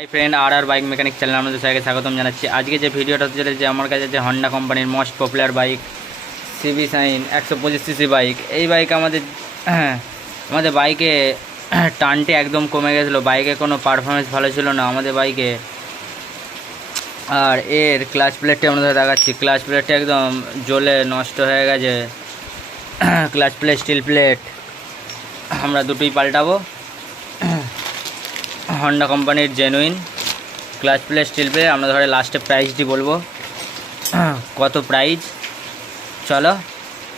Hi friend, আর bike mechanic channel আমাদের সবাইকে স্বাগতম জানাচ্ছি। আজকে যে ভিডিওটা হচ্ছে যে আমার কাছে যে হন্ডা কোম্পানির most popular bike CB Shine 125 CC bike. এই বাইক আমাদের বাইকে টানটি একদম কমে গেছিলো, বাইকে কোনো পারফরমেন্স ভালো ছিল না আমাদের বাইকে। আর এর ক্লাচ প্লেটটি আপনাদের দেখাচ্ছি, ক্লাচ প্লেটটা একদম জ্বলে নষ্ট হয়ে গেছে। ক্লাচ প্লেট, স্টিল প্লেট আমরা দুটোই পাল্টাবো। হন্ডা কোম্পানির genuine clutch plate, steel plate. আমরা ধরে লাস্টে প্রাইসটি বলবো কত প্রাইস। চলো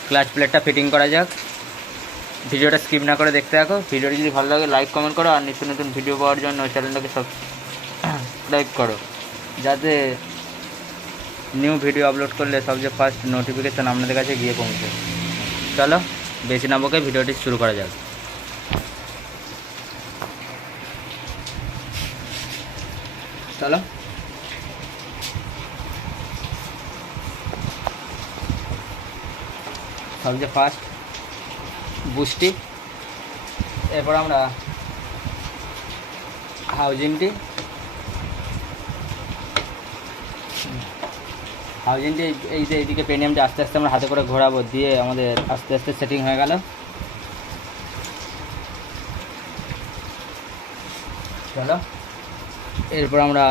ক্লাচ প্লেটটা ফিটিং করা যাক। ভিডিওটা স্কিপ না করে দেখতে থাকো। ভিডিওটি যদি ভালো লাগে লাইক কমেন্ট করো, আর নিত্য নতুন ভিডিও পাওয়ার জন্য চ্যানেলটাকে সাবস্ক্রাইব করো, যাতে নিউ ভিডিও আপলোড করলে সবচেয়ে ফার্স্ট নোটিফিকেশান আপনাদের কাছে গিয়ে পৌঁছে। চলো বেশি না বকে ভিডিওটি শুরু করা যাক। চলো সবচেয়ে ফার্স্ট বুস্টি, এরপর আমরা হাউজিংটি এই যে এইদিকে পেনিয়ামটা আস্তে আস্তে আমরা হাতে করে ঘোরাবো, দিয়ে আমাদের আস্তে আস্তে সেটিং হয়ে গেল। চলো এরপর আমরা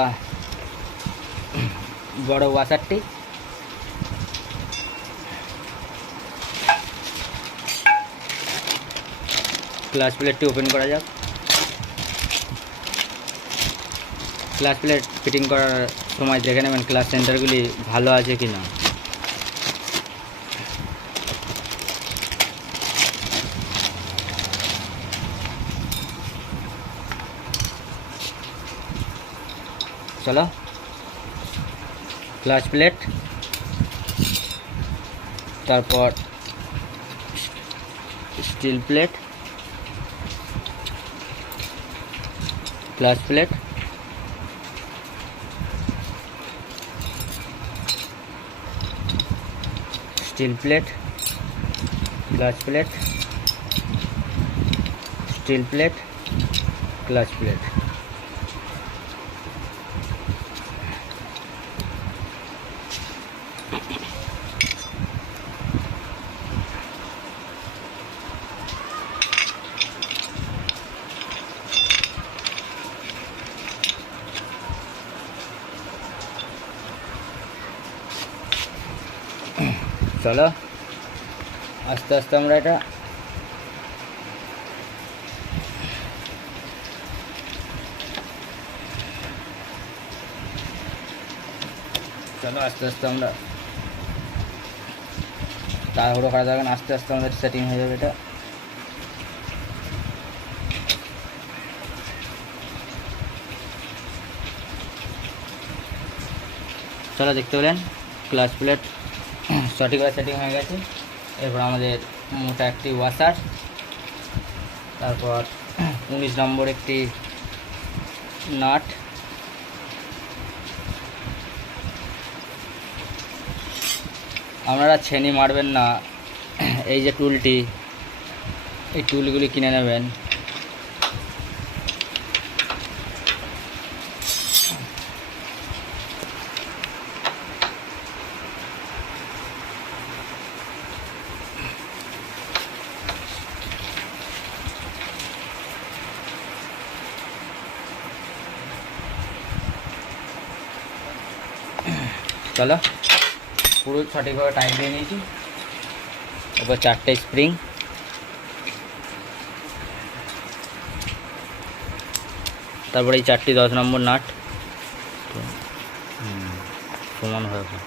বড় ওয়াশারটি, ক্লাচ প্লেটটি ওপেন করা যাক। ক্লাচ প্লেট ফিটিং করার সময় দেখে নেবেন ক্লাচ সেন্টারগুলি ভালো আছে কি না। চলো ক্লাচ প্লেট, তারপর steel plate, clutch plate, steel plate, clutch plate, steel plate, clutch plate. চলো আস্তে আস্তে আমরা এটা আমরা তাড়াহুড়ো করা যাবে না, আস্তে আস্তে আমাদের সেটিং হয়ে যাবে এটা। চলো দেখতে পেলেন ক্লাচ প্লেট সঠিকভাবে সেটিং হয়ে গেছে। এরপর আমাদের মোটা একটি ওয়াশার, তারপর 19 নম্বর একটি নাট, আপনারা ছেনি মারবেন না, এই যে টুলটি, এই টুলগুলি কিনে নেবেন। চলো পুরো সঠিকভাবে টাইট দিয়ে নিয়েছি। এরপর 4টে স্প্রিং, তারপরে এই 4টি 10 নম্বর নাট সমান হয়ে গেল।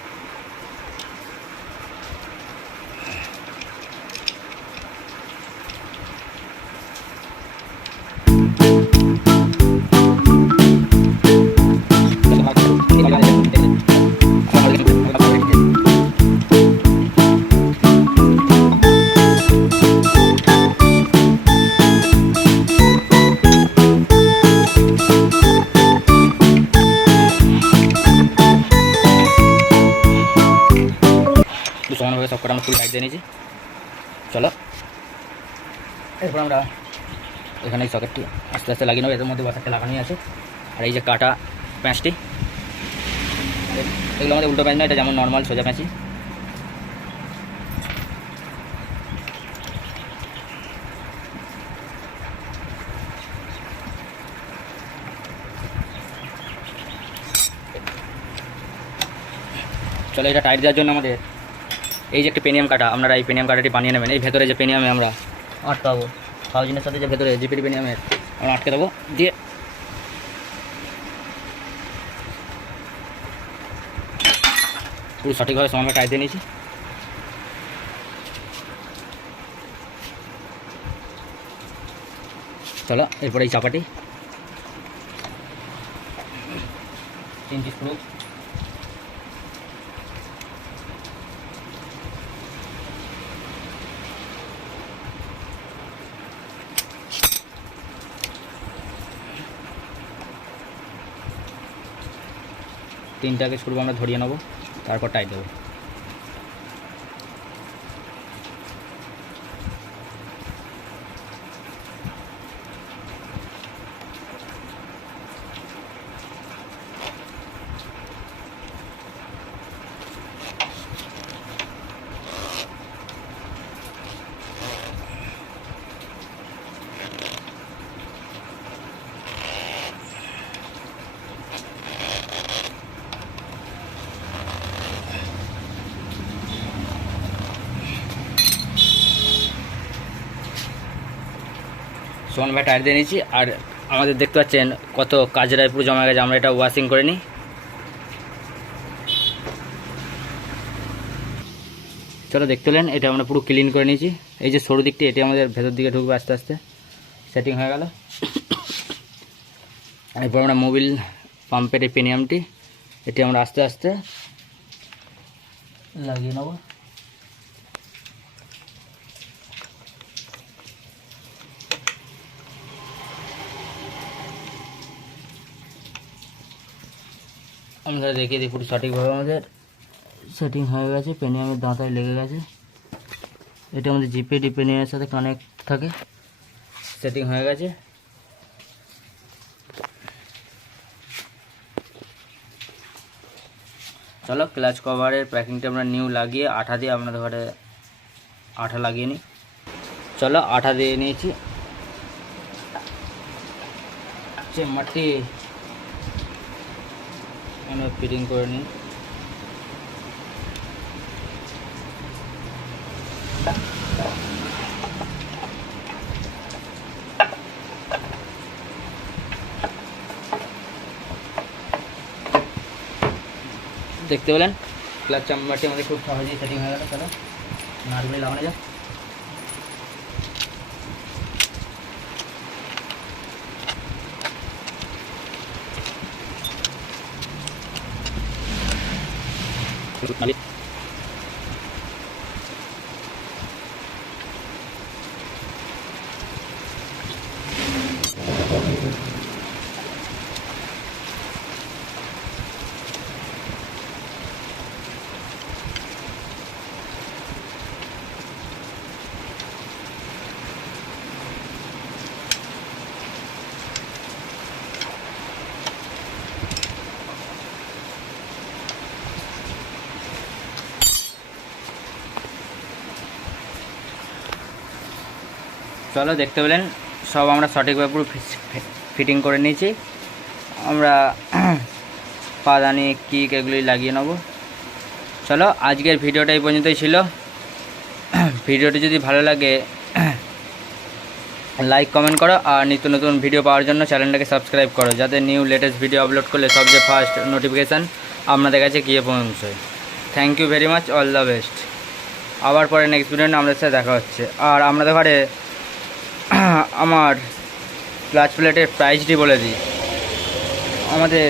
সমানভাবে সব কটা আমরা ফুল টাইট দিয়ে নিয়েছি। চলো এরপর আমরা এখানে এই সকেটটি আস্তে আস্তে লাগিয়ে নেবো। এর মধ্যে ওয়াশারটা লাগানোই আছে। আর এই যে কাটা প্যাঁচটি, এগুলো আমাদের উল্টো প্যাঁচ না, এটা যেমন নর্মাল সোজা প্যাঁচি। চলো এটা টাইট দেওয়ার জন্য আমাদের এই যে একটা পেনিয়াম কাটা, আপনারা এই পেনিয়াম কাটাটি বানিয়ে নেবেন। এই ভেতরে যে পেনিয়ামে আমরা আটকাবো, হাউজিনের সাথে যে ভেতরে জিপিটি পেনিয়ামের আমরা আটকে দেবো, দিয়ে পুরো সঠিকভাবে সমানভাবে টাইট দিয়ে নিয়েছি। চলো এরপরে এই চাপাটি 3 পিস স্ক্রু, তিনটাকে স্ক্রু আমরা ধরিয়ে নেবো, তারপর টাইট দেবো। সমানভাবে টায়ার দিয়ে নিয়েছি। আর আমাদের দেখতে পাচ্ছেন কত কাজের পুরো জমা গেছে, আমরা এটা ওয়াশিং করে নিই। চলো দেখতে পেলেন এটা আমরা পুরো ক্লিন করে নিয়েছি। এই যে সরু দিকটি এটি আমাদের ভেতর দিকে ঢুকবে, আস্তে আস্তে সেটিং হয়ে গেল। এরপর আমরা মোবিল পাম্পের এই পেনিয়ামটি এটি আমরা আস্তে আস্তে লাগিয়ে নেব। আমরা দেখিয়ে দিই পুরো সঠিকভাবে আমাদের সেটিং হয়ে গেছে, পেনিয়ামের দাঁতায় লেগে গেছে। এটা আমাদের জিপিডি পেনিয়ামের সাথে কানেক্ট থাকে, সেটিং হয়ে গেছে। চলো ক্লাচ কভারের প্যাকিংটা আমরা নিউ লাগিয়ে আঠা দিয়ে আপনাদের ঘরে আঠা লাগিয়ে নিই। চলো আঠা দিয়ে নিয়েছি, চেম্বারটি আমরা ফিটিং করে নিই। দেখতে পেলেন ক্লাচ চেম্বারটি আমাদের খুব সহজেই সেটিং হয়ে গেল। চলো নাটগুলি লাগানো যাক। চলো দেখতে পেলেন সব আমরা সঠিকভাবে পুরো ফিটিং করে নিয়েছি। আমরা পাদানি কিক এগুলি লাগিয়ে নেব। চলো আজকের ভিডিওটা এই পর্যন্তই ছিল। ভিডিওটি যদি ভালো লাগে লাইক কমেন্ট করো, আর নিত্য নতুন ভিডিও পাওয়ার জন্য চ্যানেলটাকে সাবস্ক্রাইব করো, যাতে নিউ লেটেস্ট ভিডিও আপলোড করলে সবচেয়ে ফার্স্ট নোটিফিকেশান আপনাদের কাছে গিয়ে পৌঁছয়। Thank you very much, all the best. আবার পরে নেক্সট ভিডিও আমাদের সাথে দেখা হচ্ছে। আর আপনাদের ঘরে আমার ক্লাচ প্লেটের প্রাইসটি বলে দিই। আমাদের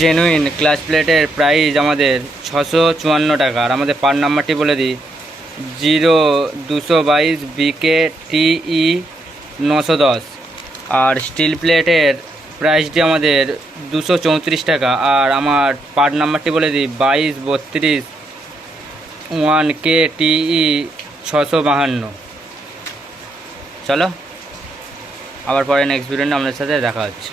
জেনুইন ক্লাচ প্লেটের প্রাইস আমাদের 654 টাকা। আর আমাদের পার নাম্বারটি বলে দিই 0222 BKTE 910। আর স্টিল প্লেটের প্রাইসটি আমাদের 234 টাকা। আর আমার পার নাম্বারটি বলে দিই 2232 1KTE 652। চলো আবার পরে নেক্সট ভিডিও আপনাদের সাথে দেখা হচ্ছে।